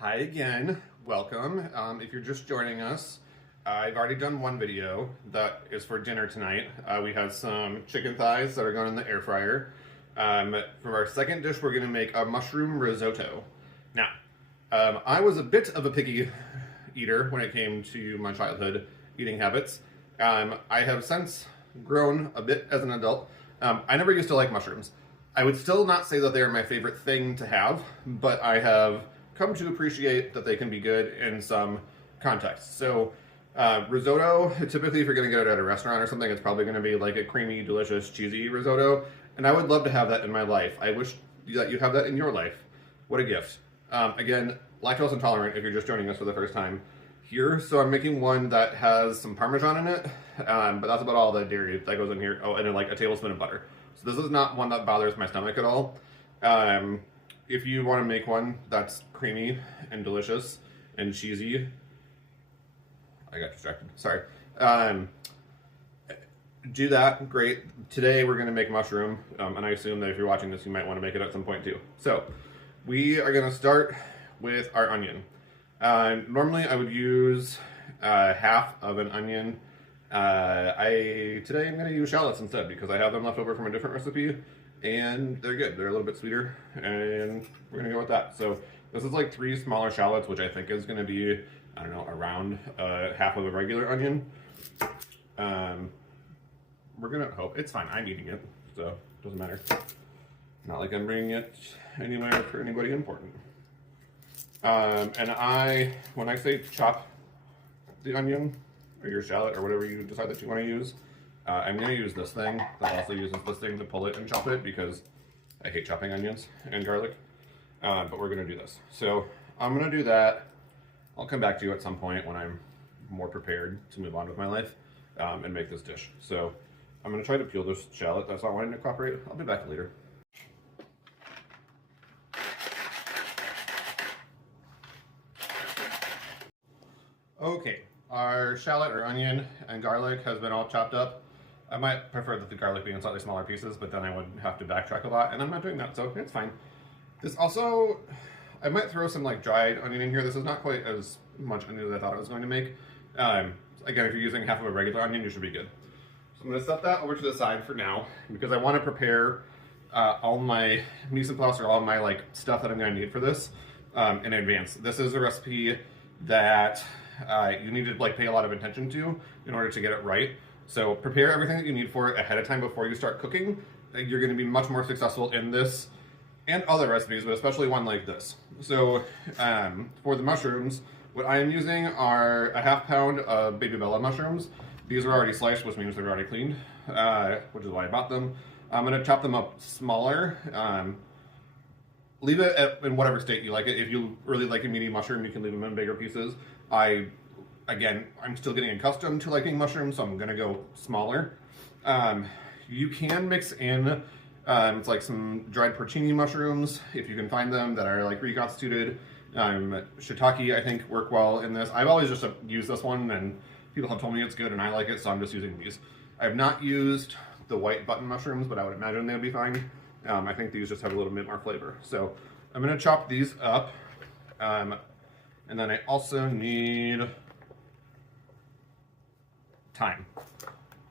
Hi again, welcome. If you're just joining us, I've already done one video that is for dinner tonight. We have some chicken thighs that are going in the air fryer. For our second dish, we're gonna make a mushroom risotto. Now, I was a bit of a picky eater when it came to my childhood eating habits. I have since grown a bit as an adult. I never used to like mushrooms. I would still not say that they are my favorite thing to have, but I have come to appreciate that they can be good in some contexts. So risotto, typically if you're gonna get it at a restaurant or something, it's probably gonna be like a creamy, delicious, cheesy risotto. And I would love to have that in my life. I wish that you have that in your life. What a gift. Again, lactose intolerant if you're just joining us for the first time here. So I'm making one that has some Parmesan in it, but that's about all the dairy that goes in here. Oh, and then like a tablespoon of butter. So this is not one that bothers my stomach at all. If you want to make one that's creamy and delicious and cheesy, I got distracted, sorry. Do that, great. Today we're gonna make mushroom, and I assume that if you're watching this, you might want to make it at some point too. So we are gonna start with our onion. Normally I would use half of an onion. Today I'm gonna use shallots instead because I have them left over from a different recipe. And they're good. They're a little bit sweeter, and we're gonna go with that. So this is like 3 smaller shallots, which I think is gonna be, I don't know, around half of a regular onion. We're gonna hope, it's fine, I'm eating it, so it doesn't matter. Not like I'm bringing it anywhere for anybody important. And when I say chop the onion, or your shallot, or whatever you decide that you wanna use, I'm going to use this thing that also uses this thing to pull it and chop it because I hate chopping onions and garlic, but we're going to do this. So I'm going to do that. I'll come back to you at some point when I'm more prepared to move on with my life and make this dish. So I'm going to try to peel this shallot that's not wanting to cooperate. I'll be back later. Okay, our shallot or onion and garlic has been all chopped up. I might prefer that the garlic be in slightly smaller pieces, but then I would have to backtrack a lot, and I'm not doing that, so it's fine. This also, I might throw some like dried onion in here. This is not quite as much onion as I thought it was going to make. Again, if you're using half of a regular onion, you should be good. So I'm gonna set that over to the side for now, because I wanna prepare all my mise en place or all my like stuff that I'm gonna need for this in advance. This is a recipe that you need to like pay a lot of attention to in order to get it right. So prepare everything that you need for it ahead of time before you start cooking. You're going to be much more successful in this and other recipes, but especially one like this. So for the mushrooms, what I am using are a ½ pound of baby bella mushrooms. These are already sliced, which means they're already cleaned, which is why I bought them. I'm going to chop them up smaller. Leave it in whatever state you like it. If you really like a meaty mushroom, you can leave them in bigger pieces. Again, I'm still getting accustomed to liking mushrooms, so I'm gonna go smaller. You can mix in it's like some dried porcini mushrooms, if you can find them, that are like reconstituted. Shiitake, I think, work well in this. I've always just used this one, and people have told me it's good, and I like it, so I'm just using these. I have not used the white button mushrooms, but I would imagine they would be fine. I think these just have a little bit more flavor. So I'm gonna chop these up. And then I also need time,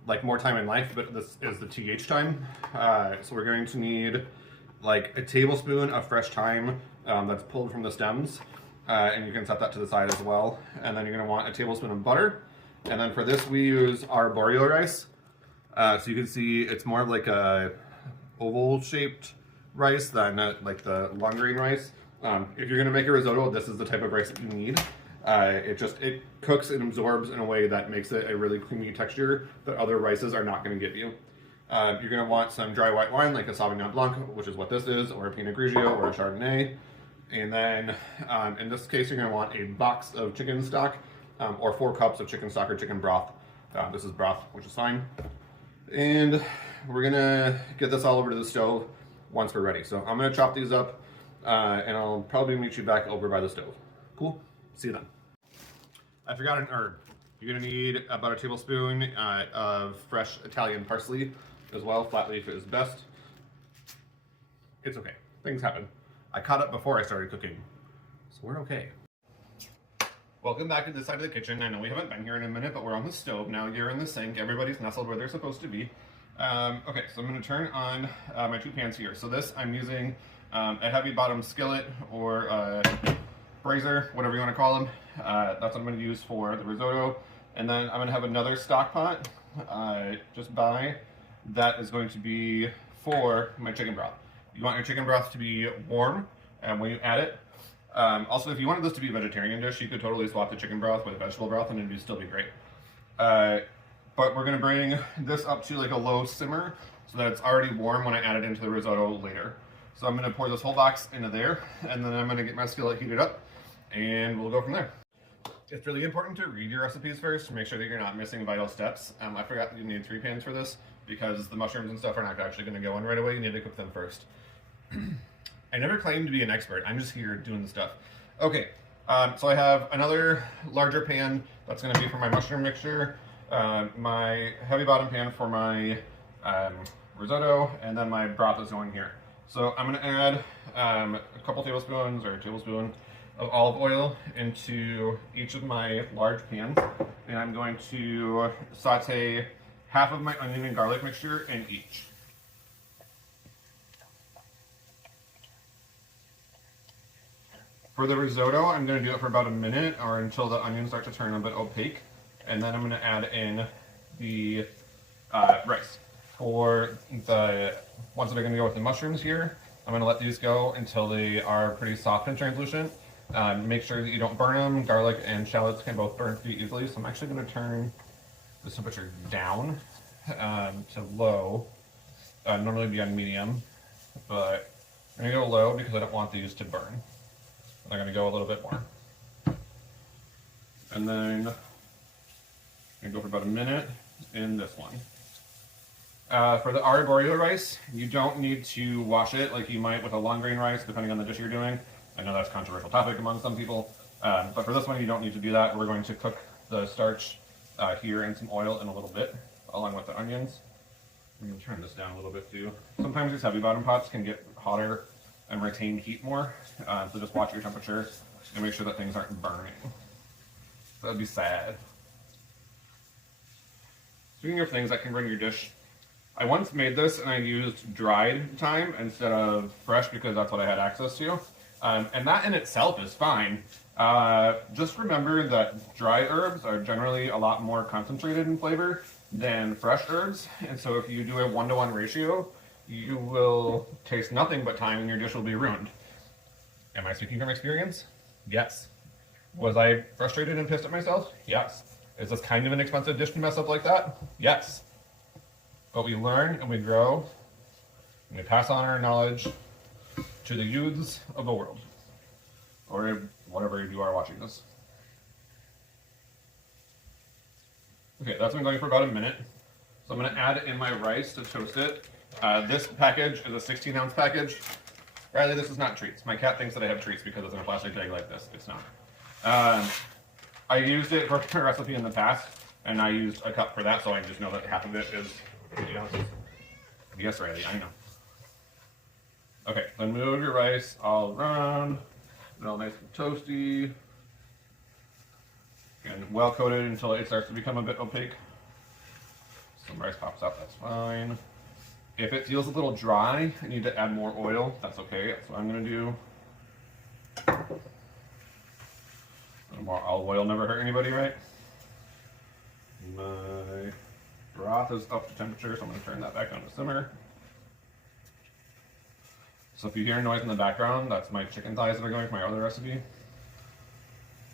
like more time in life, but this is the TH time. So we're going to need like a tablespoon of fresh thyme that's pulled from the stems, and you can set that to the side as well. And then you're going to want a tablespoon of butter. And then for this we use arborio rice. So you can see it's more of like a oval shaped rice than like the long grain rice. If you're going to make a risotto, this is the type of rice that you need. It cooks and absorbs in a way that makes it a really creamy texture that other rices are not going to give you. You're going to want some dry white wine like a Sauvignon Blanc, which is what this is, or a Pinot Grigio or a Chardonnay. And then in this case, you're going to want a box of chicken stock or 4 cups of chicken stock or chicken broth. This is broth, which is fine. And we're going to get this all over to the stove once we're ready. So I'm going to chop these up and I'll probably meet you back over by the stove. Cool? See you then. I forgot an herb. You're gonna need about a tablespoon of fresh Italian parsley as well. Flat leaf is best. It's okay. Things happen. I caught up before I started cooking, so we're okay. Welcome back to this side of the kitchen. I know we haven't been here in a minute, but we're on the stove now. You're in the sink. Everybody's nestled where they're supposed to be. Okay, so I'm going to turn on my two pans here. So this, I'm using a heavy bottom skillet or brazier, whatever you want to call them. That's what I'm going to use for the risotto. And then I'm going to have another stock pot just by. That is going to be for my chicken broth. You want your chicken broth to be warm when you add it. Also, if you wanted this to be a vegetarian dish, you could totally swap the chicken broth with a vegetable broth and it would still be great. But we're going to bring this up to like a low simmer so that it's already warm when I add it into the risotto later. So I'm going to pour this whole box into there, and then I'm going to get my skillet heated up, and we'll go from there. It's really important to read your recipes first to make sure that you're not missing vital steps. I forgot that you need 3 pans for this because the mushrooms and stuff are not actually going to go in right away. You need to cook them first. I never claimed to be an expert. I'm just here doing the stuff. Okay, so I have another larger pan that's going to be for my mushroom mixture, my heavy bottom pan for my risotto, and then my broth is going here. So I'm going to add a couple tablespoons or a tablespoon of olive oil into each of my large pans, and I'm going to saute half of my onion and garlic mixture in each. For the risotto, I'm going to do it for about a minute or until the onions start to turn a bit opaque, and then I'm going to add in the rice. For the ones that are going to go with the mushrooms here, I'm going to let these go until they are pretty soft and translucent. Make sure that you don't burn them. Garlic and shallots can both burn pretty easily, so I'm actually going to turn the temperature down to low. Normally be on medium, but I'm going to go low because I don't want these to burn. I'm going to go a little bit more. And then I'm going to go for about a minute in this one. For the arborio rice, you don't need to wash it like you might with a long grain rice, depending on the dish you're doing. I know that's a controversial topic among some people, but for this one you don't need to do that. We're going to cook the starch here in some oil in a little bit, along with the onions. I'm going to turn this down a little bit too. Sometimes these heavy bottom pots can get hotter and retain heat more, so just watch your temperature and make sure that things aren't burning. That'd be sad. Speaking of things that can burn your dish, I once made this and I used dried thyme instead of fresh because that's what I had access to. And that in itself is fine. Just remember that dry herbs are generally a lot more concentrated in flavor than fresh herbs. And so if you do a 1-to-1 ratio, you will taste nothing but thyme and your dish will be ruined. Am I speaking from experience? Yes. Was I frustrated and pissed at myself? Yes. Is this kind of an expensive dish to mess up like that? Yes. But we learn and we grow and we pass on our knowledge to the youths of the world, or whatever you are watching this. Okay, that's been going for about a minute. So I'm going to add in my rice to toast it. This package is a 16-ounce package. Riley, this is not treats. My cat thinks that I have treats because it's in a plastic bag like this. It's not. I used it for a recipe in the past, and I used a cup for that, so I just know that half of it is 80 ounces. Yes, Riley, I know. Okay, then move your rice all around, all nice and toasty, and well coated until it starts to become a bit opaque. Some rice pops out, that's fine. If it feels a little dry, I need to add more oil, that's okay, that's what I'm going to do. A little more olive oil never hurt anybody, right? My broth is up to temperature, so I'm going to turn that back down to simmer. So if you hear noise in the background, that's my chicken thighs that are going for my other recipe.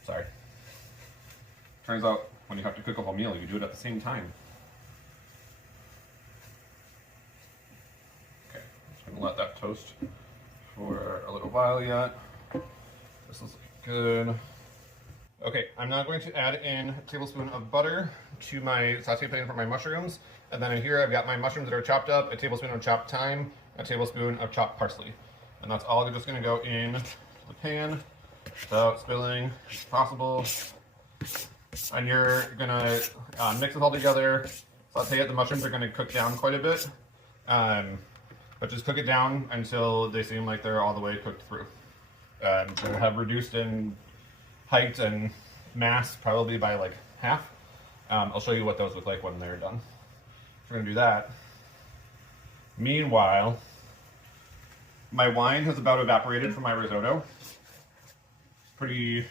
Sorry. Turns out when you have to cook a whole meal, you do it at the same time. Okay, I'm just gonna let that toast for a little while yet. This is looking good. Okay, I'm now going to add in a tablespoon of butter to my saute pan for my mushrooms. And then in here I've got my mushrooms that are chopped up, a tablespoon of chopped thyme, a tablespoon of chopped parsley. And that's all just going to go in the pan without spilling as possible. And you're going to mix it all together. Saute it. The mushrooms are going to cook down quite a bit. But just cook it down until they seem like they're all the way cooked through. They'll have reduced in height and mass probably by like half. I'll show you what those look like when they're done. We're gonna do that. Meanwhile, my wine has about evaporated from my risotto. Pretty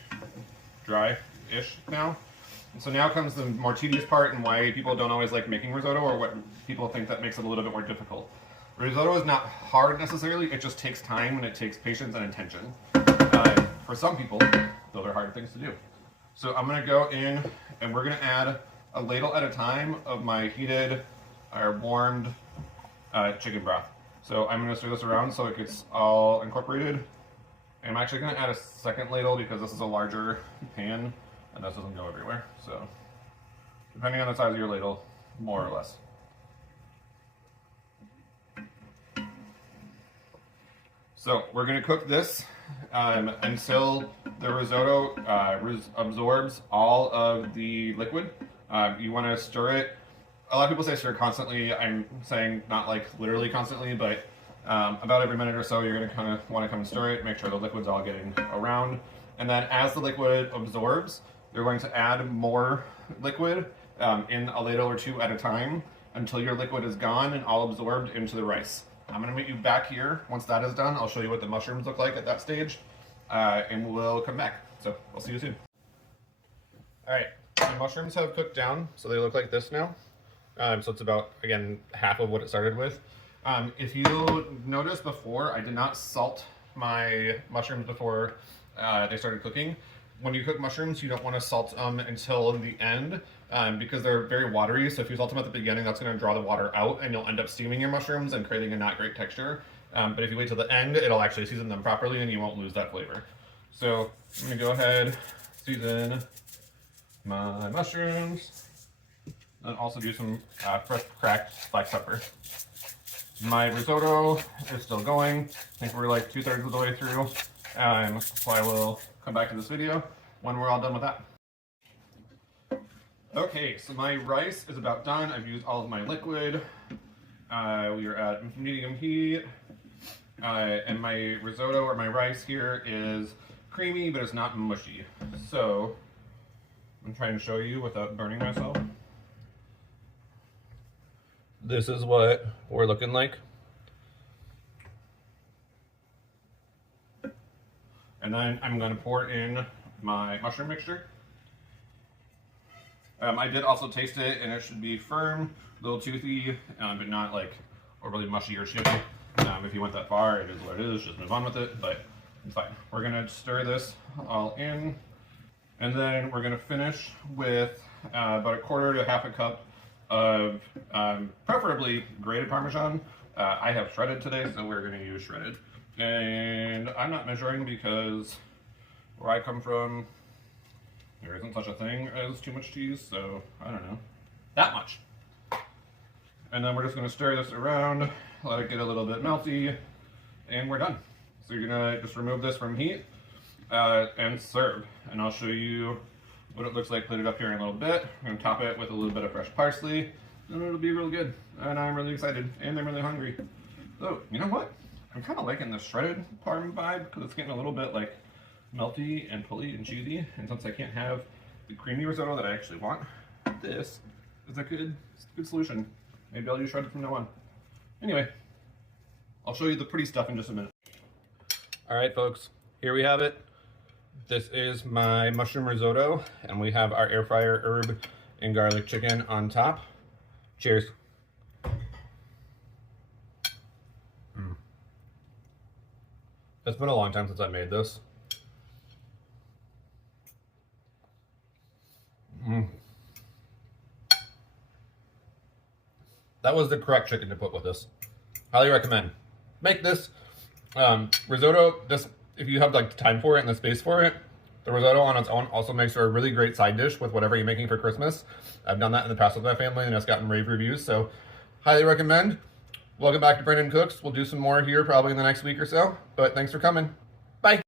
dry-ish now. And so now comes the more tedious part and why people don't always like making risotto, or what people think that makes it a little bit more difficult. Risotto is not hard necessarily, it just takes time and it takes patience and intention. For some people, those are hard things to do. So I'm gonna go in and we're gonna add a ladle at a time of my heated or warmed chicken broth. So I'm gonna stir this around so it gets all incorporated. And I'm actually gonna add a second ladle because this is a larger pan and this doesn't go everywhere. So depending on the size of your ladle, more or less. So we're gonna cook this until the risotto absorbs all of the liquid. You wanna stir it. A lot of people say stir constantly. I'm saying not like literally constantly, but about every minute or so, you're gonna kind of wanna come and stir it, make sure the liquid's all getting around. And then as the liquid absorbs, you're going to add more liquid in a ladle or two at a time until your liquid is gone and all absorbed into the rice. I'm gonna meet you back here. Once that is done, I'll show you what the mushrooms look like at that stage, and we'll come back. So I'll see you soon. All right, the mushrooms have cooked down, so they look like this now. So it's about, again, half of what it started with. If you notice before, I did not salt my mushrooms before they started cooking. When you cook mushrooms, you don't want to salt them until the end because they're very watery. So if you salt them at the beginning, that's going to draw the water out and you'll end up steaming your mushrooms and creating a not great texture. But if you wait till the end, it'll actually season them properly and you won't lose that flavor. So I'm going to go ahead, season my mushrooms, and also do some fresh cracked black pepper. My risotto is still going. I think we're like 2/3 of the way through. So I will come back to this video when we're all done with that. Okay, so my rice is about done. I've used all of my liquid. We are at medium heat. And my risotto or my rice here is creamy, but it's not mushy. So I'm trying to show you without burning myself. This is what we're looking like. And then I'm going to pour in my mushroom mixture. I did also taste it, and it should be firm, a little toothy, but not like overly mushy or shitty. If you went that far, it is what it is. Just move on with it, but it's fine. We're going to stir this all in, and then we're going to finish with about 1/4 to 1/2 cup of preferably grated Parmesan. I have shredded today, so we're going to use shredded. And I'm not measuring because where I come from, there isn't such a thing as too much cheese, so I don't know. That much. And then we're just going to stir this around, let it get a little bit melty, and we're done. So you're going to just remove this from heat and serve. And I'll show you what it looks like, put it up here in a little bit. I'm going to top it with a little bit of fresh parsley, and it'll be real good. And I'm really excited, and I'm really hungry. So, you know what? I'm kind of liking the shredded parm vibe because it's getting a little bit like melty and pulley and cheesy. And since I can't have the creamy risotto that I actually want, this is a good solution. Maybe I'll use shredded from now on. Anyway, I'll show you the pretty stuff in just a minute. All right, folks, here we have it. This is my mushroom risotto, and we have our air fryer herb and garlic chicken on top. Cheers. It's been a long time since I made this. That was the correct chicken to put with this. Highly recommend. Make this risotto. This, if you have like time for it and the space for it, the risotto on its own also makes for a really great side dish with whatever you're making for Christmas. I've done that in the past with my family and it's gotten rave reviews, so highly recommend. Welcome back to Brandon Cooks. We'll do some more here probably in the next week or so, but thanks for coming. Bye.